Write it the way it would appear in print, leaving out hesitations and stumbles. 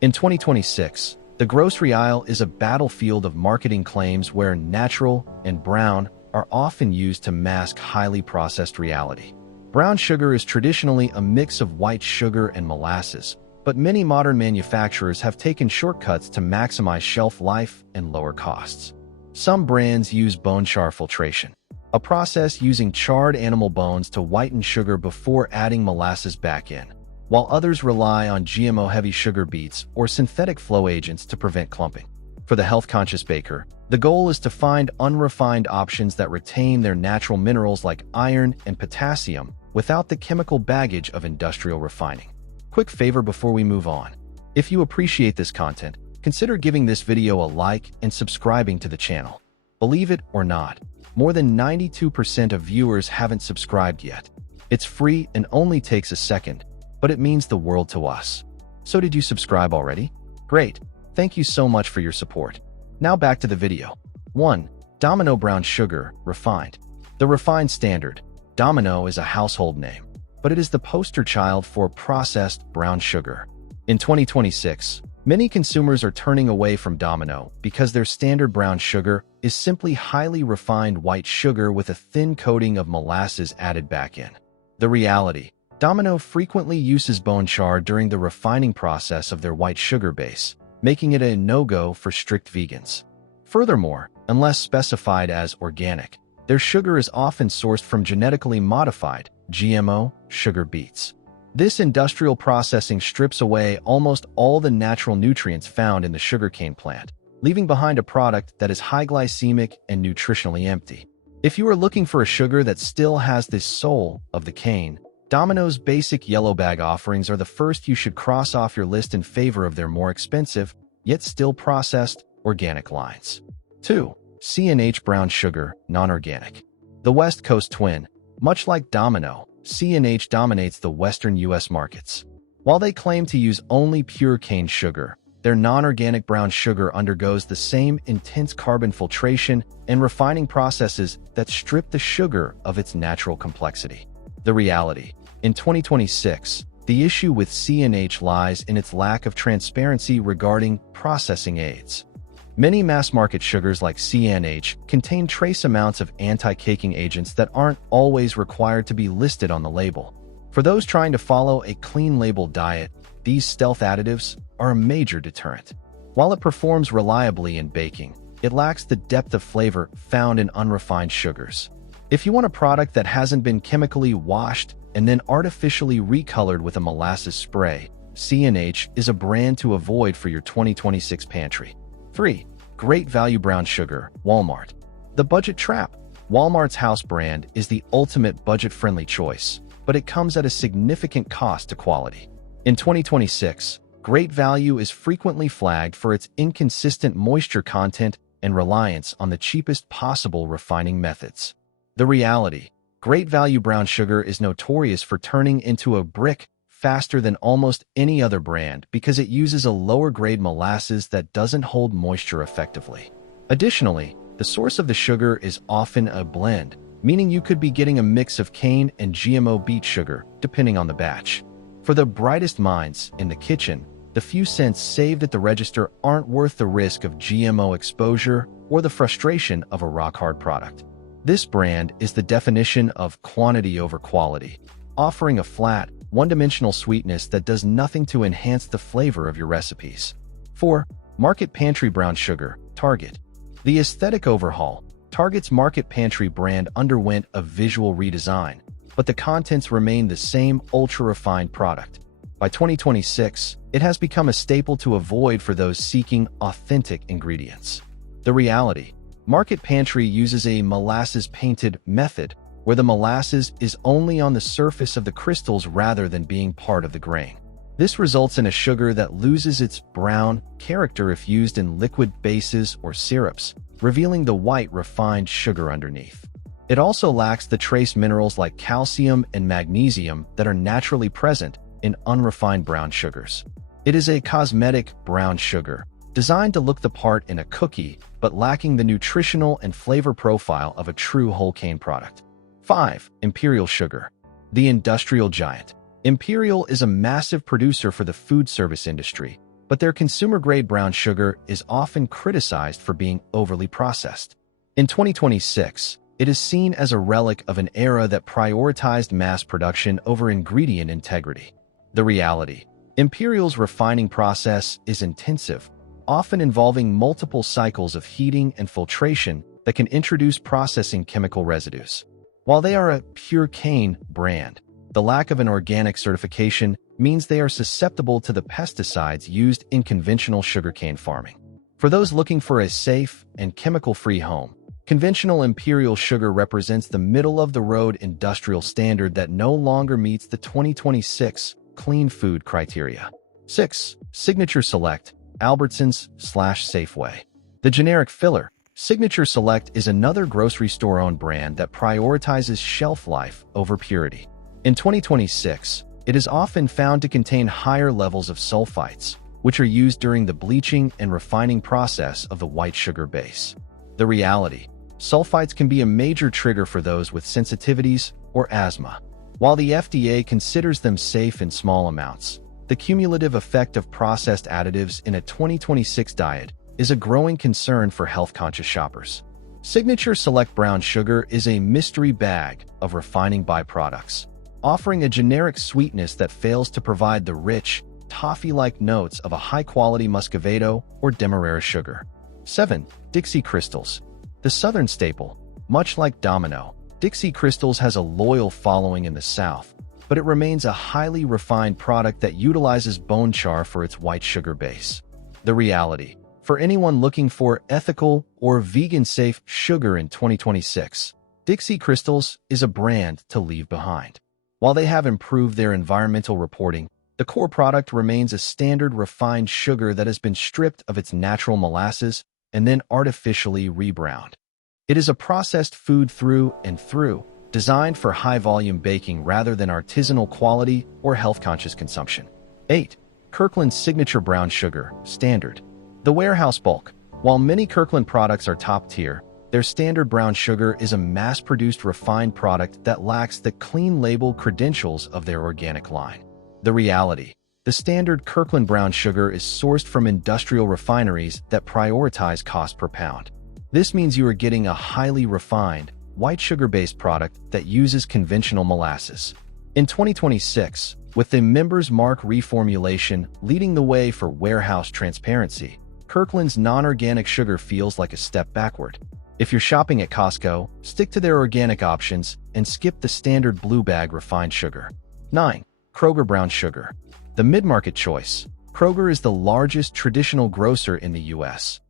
In 2026, the grocery aisle is a battlefield of marketing claims where natural and brown are often used to mask highly processed reality. Brown sugar is traditionally a mix of white sugar and molasses, but many modern manufacturers have taken shortcuts to maximize shelf life and lower costs. Some brands use bone char filtration, a process using charred animal bones to whiten sugar before adding molasses back in, while others rely on GMO-heavy sugar beets or synthetic flow agents to prevent clumping. For the health-conscious baker, the goal is to find unrefined options that retain their natural minerals like iron and potassium without the chemical baggage of industrial refining. Quick favor before we move on. If you appreciate this content, consider giving this video a like and subscribing to the channel. Believe it or not, more than 92% of viewers haven't subscribed yet. It's free and only takes a second, but it means the world to us. So did you subscribe already? Great. Thank you so much for your support. Now back to the video. 1. Domino brown sugar, refined. The refined standard, Domino, is a household name, but it is the poster child for processed brown sugar. In 2026, many consumers are turning away from Domino because their standard brown sugar is simply highly refined white sugar with a thin coating of molasses added back in. The reality, Domino frequently uses bone char during the refining process of their white sugar base, making it a no-go for strict vegans. Furthermore, unless specified as organic, their sugar is often sourced from genetically modified GMO sugar beets. This industrial processing strips away almost all the natural nutrients found in the sugarcane plant, leaving behind a product that is high glycemic and nutritionally empty. If you are looking for a sugar that still has the soul of the cane, Domino's basic yellow bag offerings are the first you should cross off your list in favor of their more expensive, yet still processed, organic lines. 2. C&H brown sugar, non-organic. The West Coast twin, much like Domino, C&H dominates the Western U.S. markets. While they claim to use only pure cane sugar, their non-organic brown sugar undergoes the same intense carbon filtration and refining processes that strip the sugar of its natural complexity. The reality, in 2026, the issue with C&H lies in its lack of transparency regarding processing aids. Many mass-market sugars like C&H contain trace amounts of anti-caking agents that aren't always required to be listed on the label. For those trying to follow a clean label diet, these stealth additives are a major deterrent. While it performs reliably in baking, it lacks the depth of flavor found in unrefined sugars. If you want a product that hasn't been chemically washed and then artificially recolored with a molasses spray, C&H is a brand to avoid for your 2026 pantry. 3. Great value brown sugar, Walmart. The budget trap. Walmart's house brand is the ultimate budget-friendly choice, but it comes at a significant cost to quality. In 2026, Great Value is frequently flagged for its inconsistent moisture content and reliance on the cheapest possible refining methods. The reality, Great Value brown sugar is notorious for turning into a brick faster than almost any other brand because it uses a lower-grade molasses that doesn't hold moisture effectively. Additionally, the source of the sugar is often a blend, meaning you could be getting a mix of cane and GMO beet sugar, depending on the batch. For the brightest minds in the kitchen, the few cents saved at the register aren't worth the risk of GMO exposure or the frustration of a rock-hard product. This brand is the definition of quantity over quality, offering a flat, one-dimensional sweetness that does nothing to enhance the flavor of your recipes. 4. Market Pantry brown sugar, Target. The aesthetic overhaul, Target's Market Pantry brand underwent a visual redesign, but the contents remain the same ultra-refined product. By 2026, it has become a staple to avoid for those seeking authentic ingredients. The reality, Market Pantry uses a molasses-painted method where the molasses is only on the surface of the crystals rather than being part of the grain. This results in a sugar that loses its brown character if used in liquid bases or syrups, revealing the white refined sugar underneath. It also lacks the trace minerals like calcium and magnesium that are naturally present in unrefined brown sugars. It is a cosmetic brown sugar, designed to look the part in a cookie, but lacking the nutritional and flavor profile of a true whole cane product. 5. Imperial sugar. The industrial giant. Imperial is a massive producer for the food service industry, but their consumer-grade brown sugar is often criticized for being overly processed. In 2026, it is seen as a relic of an era that prioritized mass production over ingredient integrity. The reality: Imperial's refining process is intensive, often involving multiple cycles of heating and filtration that can introduce processing chemical residues. While they are a pure cane brand, the lack of an organic certification means they are susceptible to the pesticides used in conventional sugarcane farming. For those looking for a safe and chemical-free home, conventional Imperial sugar represents the middle-of-the-road industrial standard that no longer meets the 2026 Clean Food criteria. 6. Signature Select, Albertsons/Safeway. The generic filler, Signature Select, is another grocery store-owned brand that prioritizes shelf life over purity. In 2026, it is often found to contain higher levels of sulfites, which are used during the bleaching and refining process of the white sugar base. The reality: sulfites can be a major trigger for those with sensitivities or asthma. While the FDA considers them safe in small amounts, the cumulative effect of processed additives in a 2026 diet is a growing concern for health-conscious shoppers. Signature Select brown sugar is a mystery bag of refining byproducts, offering a generic sweetness that fails to provide the rich, toffee-like notes of a high-quality Muscovado or Demerara sugar. 7. Dixie Crystals. The Southern staple. Much like Domino, Dixie Crystals has a loyal following in the South, but it remains a highly refined product that utilizes bone char for its white sugar base. The reality: for anyone looking for ethical or vegan-safe sugar in 2026, Dixie Crystals is a brand to leave behind. While they have improved their environmental reporting, the core product remains a standard refined sugar that has been stripped of its natural molasses and then artificially rebrowned. It is a processed food through and through, designed for high-volume baking rather than artisanal quality or health-conscious consumption. 8. Kirkland's Signature Brown Sugar, Standard. The warehouse bulk. While many Kirkland products are top-tier, their standard brown sugar is a mass-produced refined product that lacks the clean label credentials of their organic line. The reality: the standard Kirkland brown sugar is sourced from industrial refineries that prioritize cost per pound. This means you are getting a highly refined, white sugar-based product that uses conventional molasses. In 2026, with the Members Mark reformulation leading the way for warehouse transparency, Kirkland's non-organic sugar feels like a step backward. If you're shopping at Costco, stick to their organic options and skip the standard blue bag refined sugar. 9. Kroger Brown Sugar. The mid-market choice. Kroger is the largest traditional grocer in the U.S.,